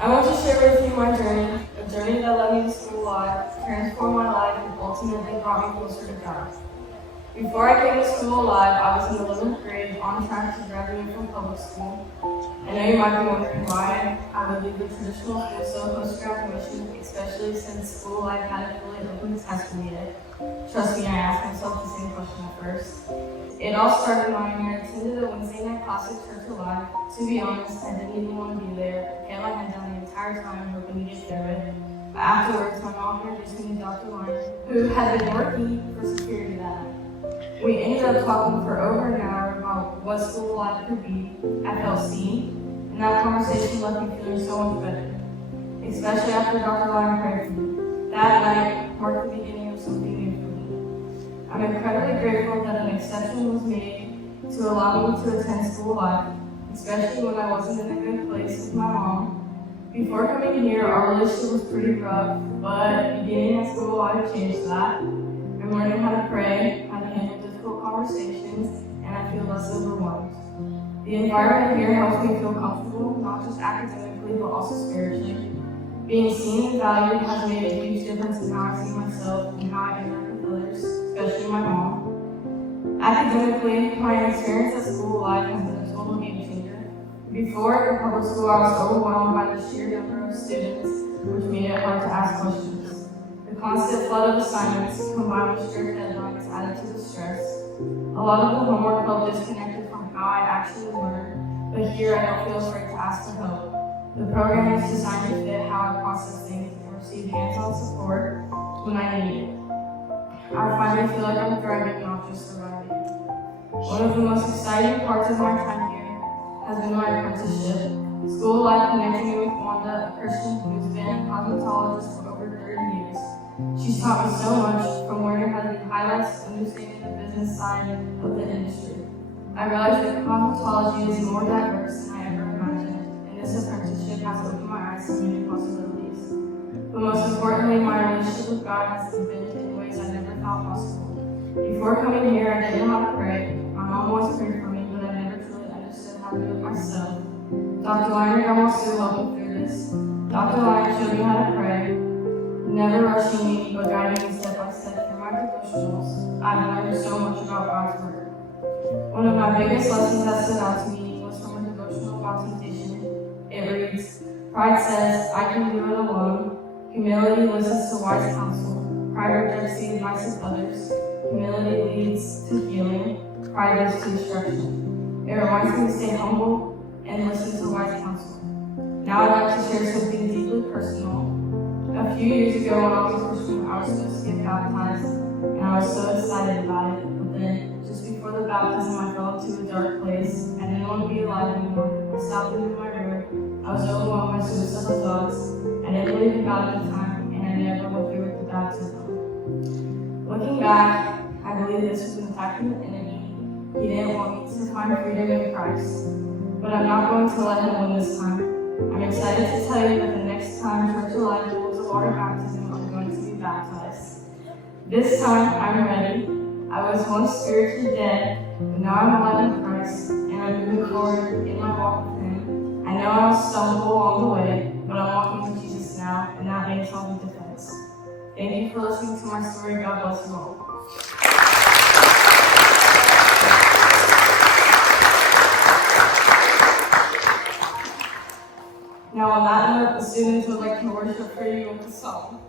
I want to share with you my journey, a journey that led me to school life, transformed my life, and ultimately brought me closer to God. Before I came to school life, I was in the 11th grade, on track to graduate from public school. I know you might be wondering why I would leave the traditional school so close to graduation, especially since school life hadn't really opened its eyes for me yet. Trust me, I asked myself the same question at first. It all started when I attended a Wednesday night class at Church Alive. To be honest, I didn't even want to be there. I kept my head down the entire time, hoping to get through it. But afterwards, my mom introduced me to Dr. Lyon, who had been working for security that night. We ended up talking for over an hour about what school life could be. I felt seen, and that conversation left me feeling so much better, especially after Dr. Lyon prayed for me. That night marked the beginning of something new for me. I'm incredibly grateful that an exception was made to allow me to attend school life, especially when I wasn't in a good place with my mom. Before coming here, our relationship was pretty rough, but beginning at school life changed that. I'm learning how to pray, how to handle difficult conversations, and I feel less overwhelmed. The environment here helps me feel comfortable, not just academically, but also spiritually. Being seen and valued has made a huge difference in how I see myself and how I interact with others, especially my mom. Academically, my experience at school life has been a total game changer. Before, in public school, I was overwhelmed by the sheer number of students, which made it hard to ask questions. The constant flood of assignments, combined with strict deadlines, added to the stress. A lot of the homework felt disconnected from how I actually learned, but here I don't feel afraid to ask for help. The program is designed to fit how I process things and receive hands-on support when I need it. I finally feel like I'm thriving, not just surviving. One of the most exciting parts of my time here has been my apprenticeship. School life connected me with Wanda, a Christian who's been a cosmetologist for over 30 years. She's taught me so much, from learning how to do highlights to understanding the business side of the industry. I realized that cosmetology is more diverse than I ever imagined, and this apprenticeship has opened my eyes to many possibilities. But most importantly, my relationship with God has deepened in ways I never thought possible. Before coming here, I didn't know how to pray. My mom always prayed for me, but I never truly understood how to do it myself. Dr. Lyon almost still helped me through this. Dr. Lyon showed me how to pray, never rushing me, but guiding me step by step through my devotionals. I've learned so much about God's Word. One of my biggest lessons that stood out to me was from a devotional about temptation. It reads, "Pride says, I can do it alone. Humility listens to wise counsel. Pride rejects the advice of others. Humility leads to healing. Pride leads to destruction." It reminds me to stay humble and listen to wise counsel. Now I'd like to share something deeply personal. A few years ago when I was a Christian, I was supposed to get baptized, and I was so excited about it, but then, just before the baptism, I fell into a dark place. I didn't want to be alive anymore. I stopped into my room. I was overwhelmed by suicidal thoughts. I didn't believe in God at the time, and I never went through with the baptism. Looking back, I believe this was an attack from the enemy. He didn't want me to find freedom in Christ. But I'm not going to let him win this time. I'm excited to tell you that the next time Church Alive holds a water baptism, I'm going to be baptized. This time, I'm ready. I was once spiritually dead, but now I'm alive in Christ, and I'm moving forward in my walk with Him. I know I'll stumble along the way, but I'm walking with Jesus now, and that makes all the difference. Thank you for listening to my story. God bless you all. Now on that note, the students would like to worship for you with a song.